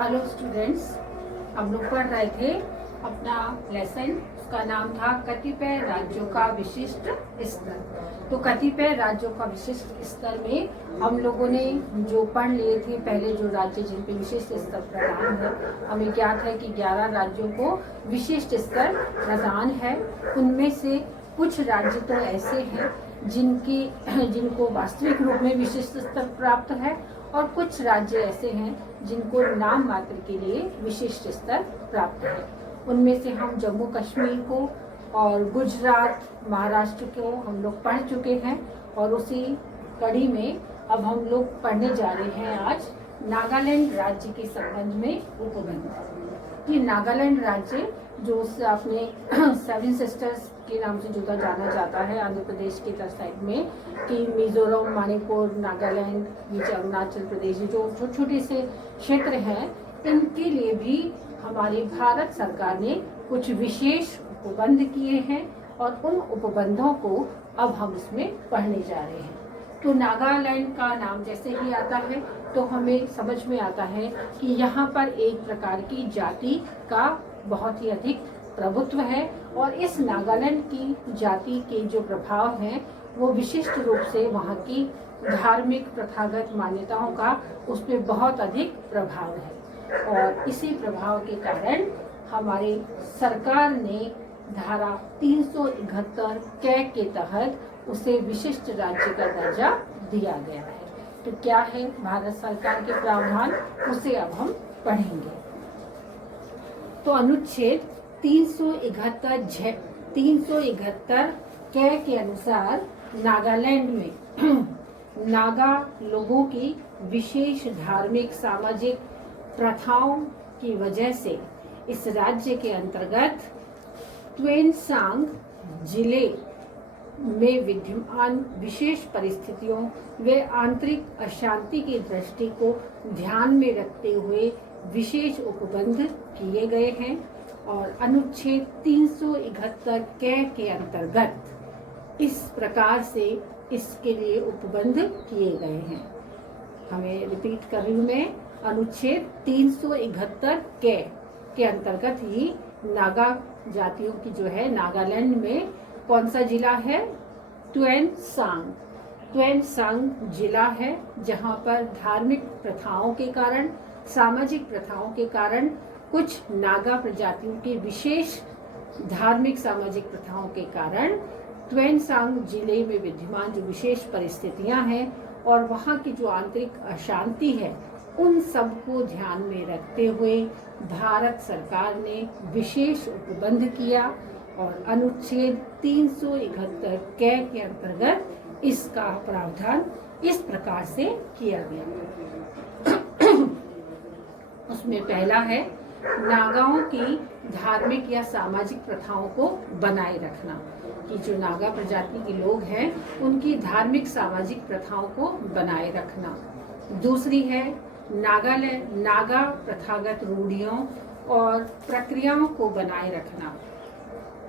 Hello students, हम लोग पढ़ रहे थे अपना लेसन। उसका नाम था कतिपय राज्यों का विशिष्ट स्तर। तो कतिपय राज्यों का विशिष्ट स्तर में हम लोगों ने जो पढ़ लिए थे, पहले जो राज्य जिन पे विशिष्ट स्तर प्रदान है, हमें ज्ञात है कि 11 राज्यों को विशिष्ट स्तर प्रदान है। उनमें से कुछ राज्य तो ऐसे हैं जिनको वास्तविक रूप में विशिष्ट स्तर प्राप्त है, और कुछ राज्य ऐसे हैं जिनको नाम मात्र के लिए विशिष्ट स्तर प्राप्त है। उनमें से हम जम्मू कश्मीर को और गुजरात, महाराष्ट्र को हम लोग पढ़ चुके हैं, और उसी कड़ी में अब हम लोग पढ़ने जा रहे हैं आज नागालैंड राज्य के संबंध में उपबंध। ये नागालैंड राज्य जो उससे अपने 7 सिस्टर्स के नाम से जुदा जाना जाता है आंध्र प्रदेश के साइड में, कि मिजोरम, मणिपुर, नागालैंड, नीचे अरुणाचल प्रदेश, जो छोटे छोटे से क्षेत्र हैं, इनके लिए भी हमारी भारत सरकार ने कुछ विशेष उपबंध किए हैं, और उन उपबंधों को अब हम इसमें पढ़ने जा रहे हैं। तो नागालैंड का नाम जैसे ही आता है तो हमें समझ में आता है कि यहाँ पर एक प्रकार की जाति का बहुत ही अधिक प्रभुत्व है, और इस नागालैंड की जाति के जो प्रभाव हैं वो विशिष्ट रूप से वहाँ की धार्मिक प्रथागत मान्यताओं का उस पर बहुत अधिक प्रभाव है। और इसी प्रभाव के कारण हमारी सरकार ने धारा 371 कै के तहत उसे विशिष्ट राज्य का दर्जा दिया गया है। तो क्या है भारत सरकार के प्रावधान, उसे अब हम पढ़ेंगे। तो अनुच्छेद 371 कै के अनुसार नागालैंड में नागा लोगों की विशेष धार्मिक सामाजिक प्रथाओं की वजह से इस राज्य के अंतर्गत ट्वेनसांग जिले में विद्यमान विशेष परिस्थितियों व आंतरिक अशांति की दृष्टि को ध्यान में रखते हुए विशेष उपबंध किए गए हैं। और अनुच्छेद 371 कै के अंतर्गत इस प्रकार से इसके लिए उपबंध किए गए हैं। हमें रिपीट कर रही हूँ मैं, अनुच्छेद 371 कै के अंतर्गत ही नागा जातियों की जो है नागालैंड में कौन सा जिला है? ट्वेनसांग जिला है, जहाँ पर धार्मिक प्रथाओं के कारण, सामाजिक प्रथाओं के कारण कुछ नागा प्रजातियों की विशेष धार्मिक सामाजिक प्रथाओं के कारण ट्वेनसांग जिले में विद्यमान जो विशेष परिस्थितियां हैं और वहाँ की जो आंतरिक अशांति है, उन सब को ध्यान में रखते हुए भारत सरकार ने विशेष उपबंध किया, और अनुच्छेद 371 कै के अंतर्गत इसका प्रावधान इस प्रकार से किया गया। उसमें पहला है नागाओं की धार्मिक या सामाजिक प्रथाओं को बनाए रखना, कि जो नागा प्रजाति के लोग हैं उनकी धार्मिक सामाजिक प्रथाओं को बनाए रखना। दूसरी है नागा प्रथागत रूढ़ियों और प्रक्रियाओं को बनाए रखना।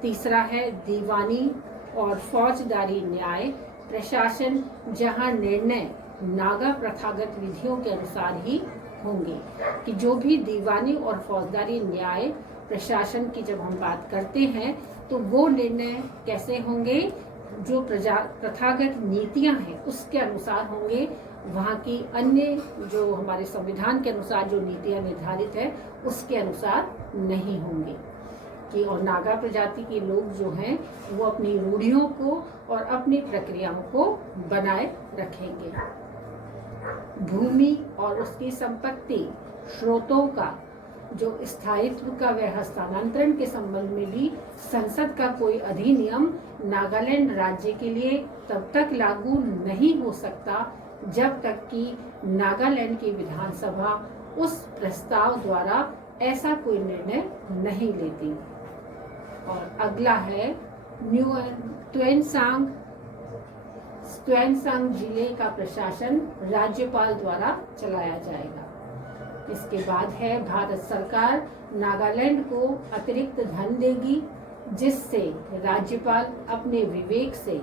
तीसरा है दीवानी और फौजदारी न्याय प्रशासन, जहां निर्णय नागा प्रथागत विधियों के अनुसार ही होंगे, कि जो भी दीवानी और फौजदारी न्याय प्रशासन की जब हम बात करते हैं तो वो निर्णय कैसे होंगे? जो प्रथागत नीतियां हैं उसके अनुसार होंगे, वहाँ की अन्य जो हमारे संविधान के अनुसार जो नीतियां निर्धारित है उसके अनुसार नहीं होंगे। कि और नागा प्रजाति के लोग जो हैं वो अपनी रूढ़ियों को और अपनी प्रक्रियाओं को बनाए रखेंगे। भूमि और उसकी संपत्ति स्रोतों का जो स्थायित्व का व हस्तांतरण के संबंध में भी संसद का कोई अधिनियम नागालैंड राज्य के लिए तब तक लागू नहीं हो सकता जब तक कि नागालैंड की विधानसभा उस प्रस्ताव द्वारा ऐसा कोई निर्णय नहीं लेती। और अगला है ट्वेनसांग जिले का प्रशासन राज्यपाल द्वारा चलाया जाएगा। इसके बाद है भारत सरकार नागालैंड को अतिरिक्त धन देगी, जिससे राज्यपाल अपने विवेक से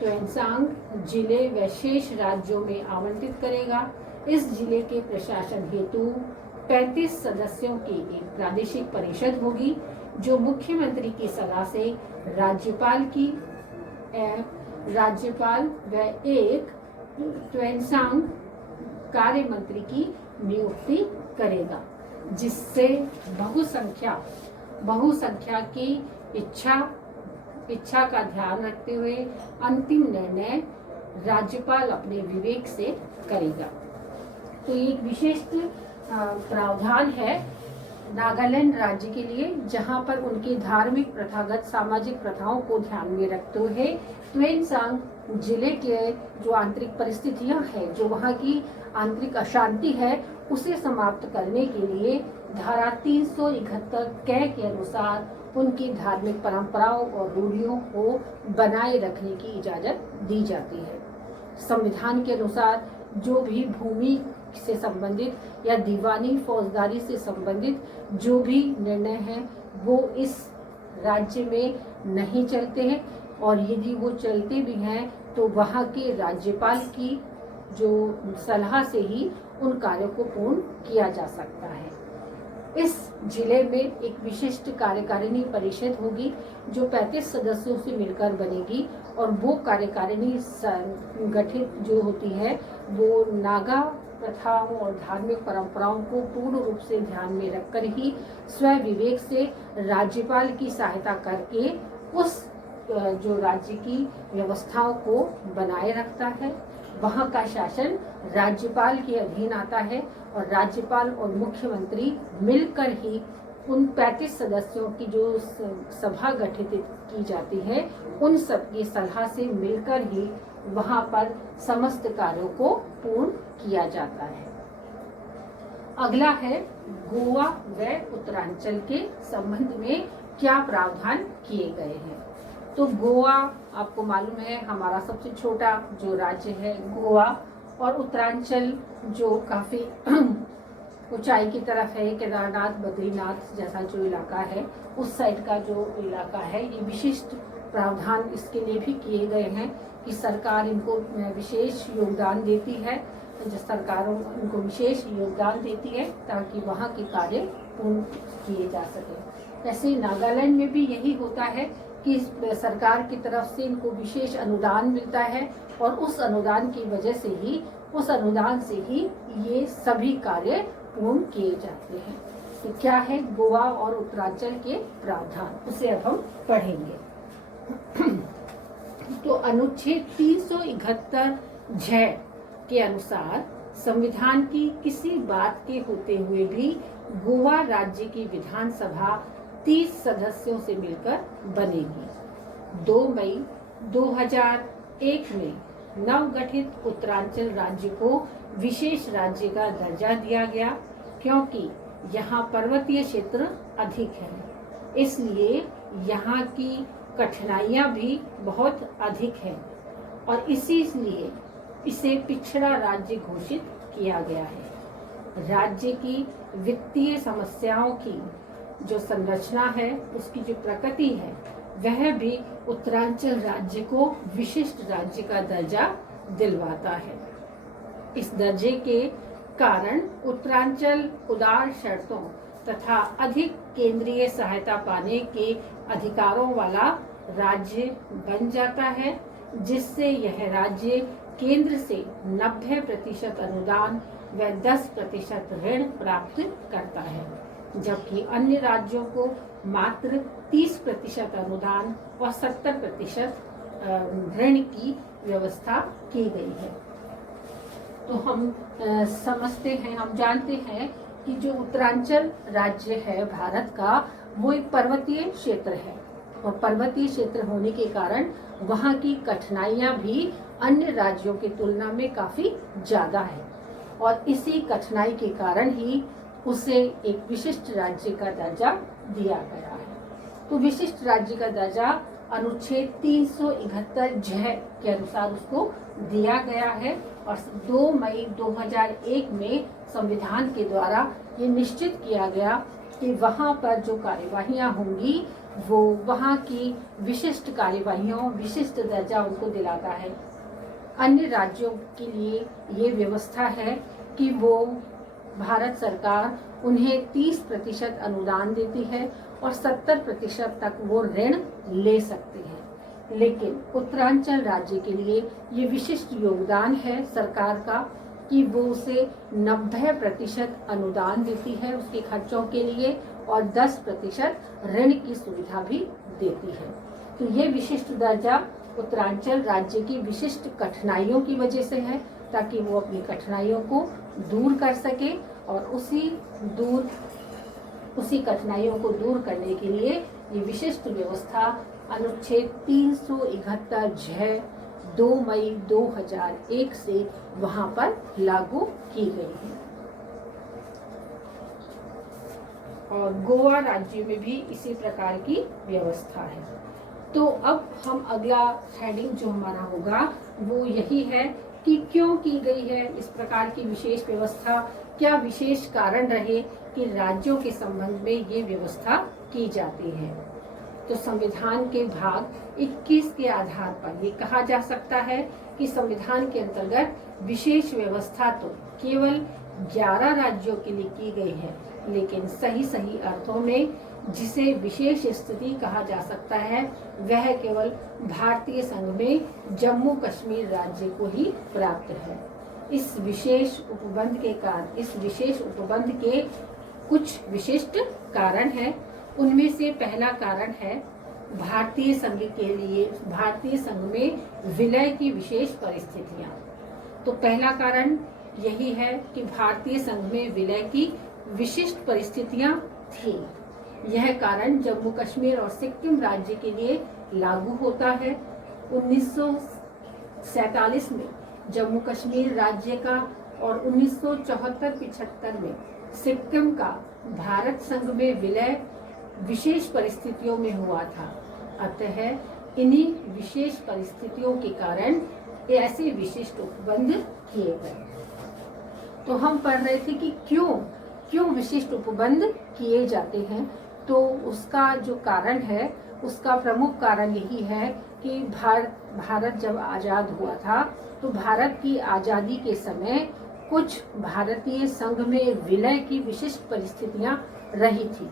ट्वेनसांग जिले व शेष राज्यों में आवंटित करेगा। इस जिले के प्रशासन हेतु 35 सदस्यों की एक प्रादेशिक परिषद होगी, जो मुख्यमंत्री की सलाह से राज्यपाल व एक त्वेंसांग कार्य मंत्री की नियुक्ति करेगा, जिससे बहुसंख्या की इच्छा का ध्यान रखते हुए अंतिम निर्णय राज्यपाल अपने विवेक से करेगा। तो ये एक विशिष्ट प्रावधान है नागालैंड राज्य के लिए, जहां पर उनकी धार्मिक प्रथागत सामाजिक प्रथाओं को ध्यान में रखते हुए त्वेंसांग जिले के जो आंतरिक परिस्थितियां हैं, जो वहां की आंतरिक अशांति है, उसे समाप्त करने के लिए धारा 371 कै के अनुसार उनकी धार्मिक परंपराओं और रूढ़ियों को बनाए रखने की इजाजत दी जाती है। संविधान के अनुसार जो भी भूमि से संबंधित या दीवानी फौजदारी से संबंधित जो भी निर्णय हैं, वो इस राज्य में नहीं चलते हैं, और यदि वो चलते भी हैं तो वहाँ के राज्यपाल की जो सलाह से ही उन कार्यों को पूर्ण किया जा सकता है। इस जिले में एक विशिष्ट कार्यकारिणी परिषद होगी, जो 35 सदस्यों से मिलकर बनेगी, और वो कार्यकारिणी गठित जो होती है वो नागा प्रथाओं और धार्मिक परंपराओं को पूर्ण रूप से ध्यान में रखकर ही स्व विवेक से राज्यपाल की सहायता करके उस जो राज्य की व्यवस्थाओं को बनाए रखता है। वहाँ का शासन राज्यपाल के अधीन आता है, और राज्यपाल और मुख्यमंत्री मिलकर ही उन 35 सदस्यों की जो सभा गठित की जाती है, उन सब की सलाह से मिलकर ही वहाँ पर समस्त कार्यों को पूर्ण किया जाता है। अगला है गोवा व उत्तरांचल के संबंध में क्या प्रावधान किए गए हैं। तो गोवा आपको मालूम है हमारा सबसे छोटा जो राज्य है गोवा, और उत्तरांचल जो काफी ऊंचाई की तरफ है, केदारनाथ बद्रीनाथ जैसा जो इलाका है, उस साइड का जो इलाका है, ये विशिष्ट प्रावधान इसके लिए भी किए गए हैं कि सरकार इनको विशेष योगदान देती है, सरकारों इनको विशेष योगदान देती है ताकि वहाँ के कार्य पूर्ण किए जा सके। ऐसे नागालैंड में भी यही होता है कि सरकार की तरफ से इनको विशेष अनुदान मिलता है, और उस अनुदान की वजह से ही ये सभी कार्य पूर्ण किए जाते हैं। तो क्या है गोवा और उत्तरांचल के प्रावधान, उसे अब हम पढ़ेंगे। तो अनुच्छेद 371 के अनुसार संविधान की किसी बात के होते हुए भी गोवा राज्य की विधानसभा 30 सदस्यों से मिलकर बनेगी। 2 मई 2001 में नवगठित उत्तरांचल राज्य को विशेष राज्य का दर्जा दिया गया, क्योंकि यहाँ पर्वतीय क्षेत्र अधिक है, इसलिए यहाँ की कठिनाइयाँ भी बहुत अधिक हैं, और इसीलिए इसे पिछड़ा राज्य घोषित किया गया है। राज्य की वित्तीय समस्याओं की जो संरचना है, उसकी जो प्रकृति है, वह भी उत्तरांचल राज्य को विशिष्ट राज्य का दर्जा दिलवाता है। इस दर्जे के कारण उत्तरांचल उदार शर्तों तथा अधिक केंद्रीय सहायता पाने के अधिकारों वाला राज्य बन जाता है, जिससे यह राज्य केंद्र से 90% अनुदान व 10% ऋण प्राप्त करता है, जबकि अन्य राज्यों को मात्र 30% अनुदान और 70% ऋण की व्यवस्था की गई है। तो हम समझते हैं, हम जानते हैं कि जो उत्तरांचल राज्य है भारत का, वो एक पर्वतीय क्षेत्र है, और पर्वतीय क्षेत्र होने के कारण वहाँ की कठिनाइयाँ भी अन्य राज्यों की तुलना में काफी ज्यादा है, और इसी कठिनाई के कारण ही उसे एक विशिष्ट राज्य का दर्जा दिया गया है। तो विशिष्ट राज्य का दर्जा अनुच्छेद 371 के अनुसार उसको दिया गया है, और 2 मई 2001 में संविधान के द्वारा ये निश्चित किया गया कि वहाँ पर जो कार्यवाहियाँ होंगी वो वहाँ की विशिष्ट कार्यवाहियों विशिष्ट दर्जा उनको दिलाता है। अन्य राज्यों के लिए ये व्यवस्था है कि वो भारत सरकार उन्हें 30% अनुदान देती है और 70% तक वो ऋण ले सकते हैं। लेकिन उत्तरांचल राज्य के लिए ये विशिष्ट योगदान है सरकार का कि वो उसे 90% अनुदान देती है उसके खर्चों के लिए और 10% ऋण की सुविधा भी देती है। तो ये विशिष्ट दर्जा उत्तरांचल राज्य की विशिष्ट कठिनाइयों की वजह से है, ताकि वो अपनी कठिनाइयों को दूर कर सके और उसी कठिनाइयों को दूर करने के लिए ये विशिष्ट व्यवस्था अनुच्छेद 371 2 मई 2001 से वहां पर लागू की गई है। और गोवा राज्य में भी इसी प्रकार की व्यवस्था है। तो अब हम अगला हेडिंग जो हमारा होगा वो यही है कि क्यों की गई है इस प्रकार की विशेष व्यवस्था, क्या विशेष कारण रहे कि राज्यों के संबंध में ये व्यवस्था की जाती है। तो संविधान के भाग 21 के आधार पर ये कहा जा सकता है कि संविधान के अंतर्गत विशेष व्यवस्था तो केवल 11 राज्यों के लिए की गई है, लेकिन सही अर्थों में जिसे विशेष स्थिति कहा जा सकता है वह केवल भारतीय संघ में जम्मू कश्मीर राज्य को ही प्राप्त है। इस विशेष उपबंध के कुछ विशिष्ट कारण हैं। उनमें से पहला कारण है भारतीय संघ में विलय की विशेष परिस्थितियां। तो पहला कारण यही है कि भारतीय संघ में विलय की विशिष्ट परिस्थितियां थी। यह कारण जम्मू कश्मीर और सिक्किम राज्य के लिए लागू होता है। 1947 में जम्मू कश्मीर राज्य का और 1974-75 में सिक्किम का भारत संघ में विलय विशेष परिस्थितियों में हुआ था। अतः इन्हीं विशेष परिस्थितियों के कारण ऐसे विशिष्ट उपबंध किए गए। तो हम पढ़ रहे थे कि क्यों विशिष्ट उपबंध किए जाते हैं। तो उसका जो कारण है, उसका प्रमुख कारण यही है कि भारत जब आजाद हुआ था तो भारत की आजादी के समय कुछ भारतीय संघ में विलय की विशिष्ट परिस्थितियां रही थी।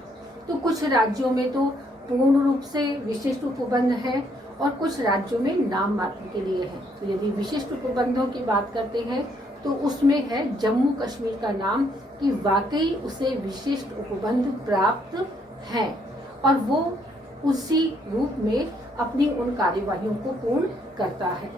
तो कुछ राज्यों में तो पूर्ण रूप से विशिष्ट उपबंध है और कुछ राज्यों में नाम मात्र के लिए है। तो यदि विशिष्ट उपबंधों की बात करते हैं तो उसमें है जम्मू कश्मीर का नाम कि वाकई उसे विशिष्ट उपबंध प्राप्त है और वो उसी रूप में अपनी उन कार्यवाहियों को पूर्ण करता है।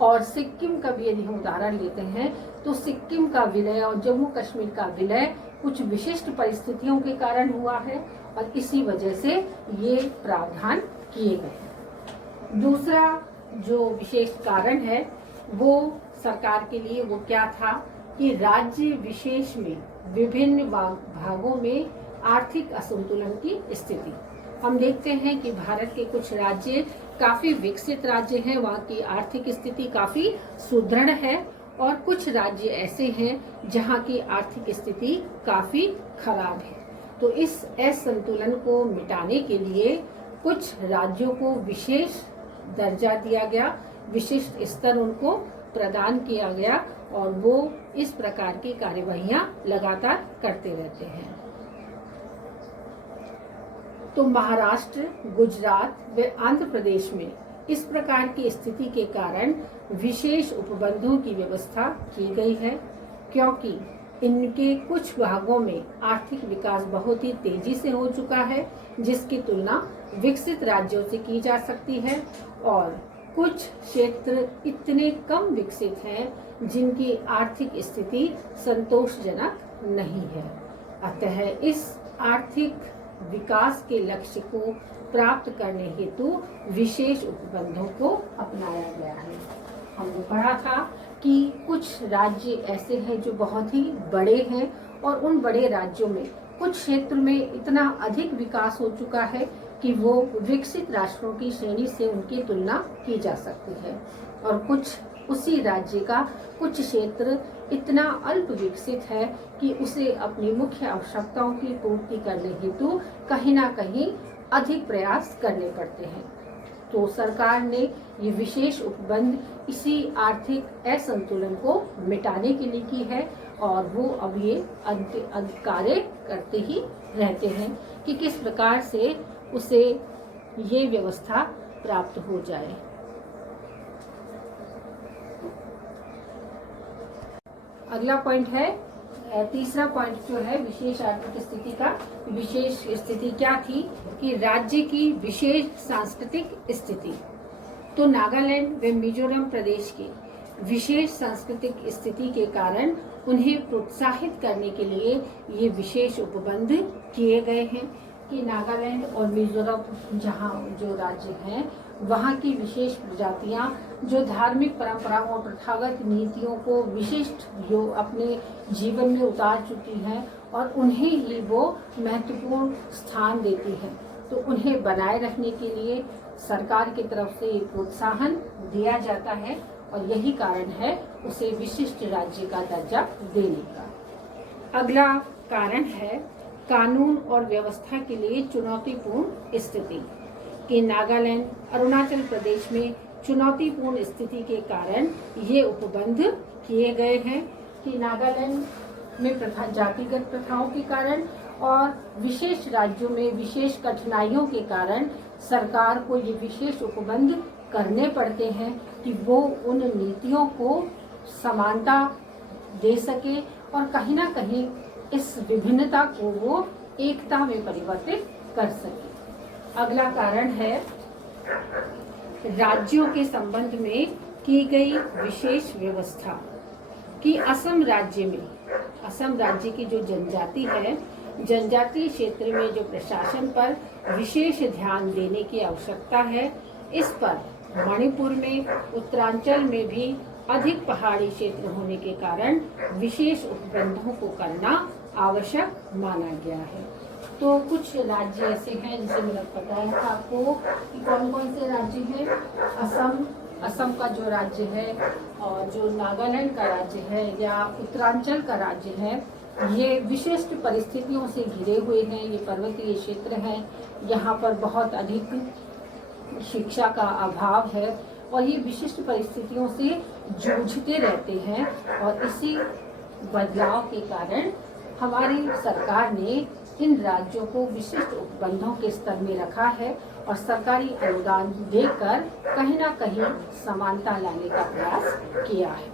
और सिक्किम का भी यदि हम उदाहरण लेते हैं तो सिक्किम का विलय और जम्मू कश्मीर का विलय कुछ विशिष्ट परिस्थितियों के कारण हुआ है और इसी वजह से ये प्रावधान किए गए हैं। दूसरा जो विशेष कारण है वो सरकार के लिए वो क्या था कि राज्य विशेष में विभिन्न भागों में आर्थिक असंतुलन की स्थिति। हम देखते हैं कि भारत के कुछ राज्य काफी विकसित राज्य हैं, वहाँ की आर्थिक स्थिति काफी सुदृढ़ है और कुछ राज्य ऐसे हैं जहाँ की आर्थिक स्थिति काफी खराब है। तो इस असंतुलन को मिटाने के लिए कुछ राज्यों को विशेष दर्जा दिया गया, विशिष्ट स्तर उनको प्रदान किया गया और वो इस प्रकार की कार्यवाहियां लगातार करते रहते हैं। तो महाराष्ट्र, गुजरात व आंध्र प्रदेश में इस प्रकार की स्थिति के कारण विशेष उपबंधों की व्यवस्था की गई है, क्योंकि इनके कुछ भागों में आर्थिक विकास बहुत ही तेजी से हो चुका है, जिसकी तुलना विकसित राज्यों से की जा सकती है, और कुछ क्षेत्र इतने कम विकसित हैं जिनकी आर्थिक स्थिति संतोषजनक नहीं है। अतः इस आर्थिक विकास के लक्ष्य को प्राप्त करने हेतु विशेष उपबंधों को अपनाया गया है। हमने पढ़ा था कि कुछ राज्य ऐसे हैं जो बहुत ही बड़े हैं और उन बड़े राज्यों में कुछ क्षेत्र में इतना अधिक विकास हो चुका है कि वो विकसित राष्ट्रों की श्रेणी से उनकी तुलना की जा सकती है, और कुछ उसी राज्य का कुछ क्षेत्र इतना अल्प विकसित है कि उसे अपनी मुख्य आवश्यकताओं की पूर्ति करने हेतु कहीं ना कहीं अधिक प्रयास करने पड़ते हैं। तो सरकार ने ये विशेष उपबंध इसी आर्थिक असंतुलन को मिटाने के लिए की है और वो अब ये कार्य करते ही रहते हैं कि किस प्रकार से उसे ये व्यवस्था प्राप्त हो जाए। अगला पॉइंट है, तीसरा पॉइंट जो है विशेष आर्थिक स्थिति का। विशेष स्थिति क्या थी कि राज्य की विशेष सांस्कृतिक स्थिति। तो नागालैंड व मिजोरम प्रदेश की विशेष सांस्कृतिक स्थिति के कारण उन्हें प्रोत्साहित करने के लिए ये विशेष उपबंध किए गए हैं कि नागालैंड और मिजोरम जहाँ जो राज्य हैं वहाँ की विशेष प्रजातियाँ जो धार्मिक परंपराओं और प्रथागत नीतियों को विशिष्ट जो अपने जीवन में उतार चुकी हैं और उन्हें ही वो महत्वपूर्ण स्थान देती हैं, तो उन्हें बनाए रखने के लिए सरकार की तरफ से प्रोत्साहन दिया जाता है और यही कारण है उसे विशिष्ट राज्य का दर्जा देने का। अगला कारण है कानून और व्यवस्था के लिए चुनौतीपूर्ण स्थिति कि नागालैंड अरुणाचल प्रदेश में चुनौतीपूर्ण स्थिति के कारण ये उपबंध किए गए हैं कि नागालैंड में जातिगत प्रथाओं के कारण और विशेष राज्यों में विशेष कठिनाइयों के कारण सरकार को ये विशेष उपबंध करने पड़ते हैं कि वो उन नीतियों को समानता दे सके और कहीं ना कहीं इस विभिन्नता को वो एकता में परिवर्तित कर सके। अगला कारण है राज्यों के संबंध में की गई विशेष व्यवस्था कि असम राज्य की जो जनजाति है, जनजातीय क्षेत्र में जो प्रशासन पर विशेष ध्यान देने की आवश्यकता है, इस पर मणिपुर में, उत्तरांचल में भी अधिक पहाड़ी क्षेत्र होने के कारण विशेष उपबंधों को करना आवश्यक माना गया है। तो कुछ राज्य ऐसे हैं जिसे मैंने बताया था आपको कि कौन कौन से राज्य हैं। असम का जो राज्य है और जो नागालैंड का राज्य है या उत्तरांचल का राज्य है, ये विशिष्ट परिस्थितियों से घिरे हुए हैं। ये पर्वतीय क्षेत्र हैं, यहाँ पर बहुत अधिक शिक्षा का अभाव है और ये विशिष्ट परिस्थितियों से जूझते रहते हैं और इसी बदलाव के कारण हमारी सरकार ने इन राज्यों को विशिष्ट उपबंधों के स्तर में रखा है और सरकारी अनुदान देकर कहीं ना कहीं समानता लाने का प्रयास किया है।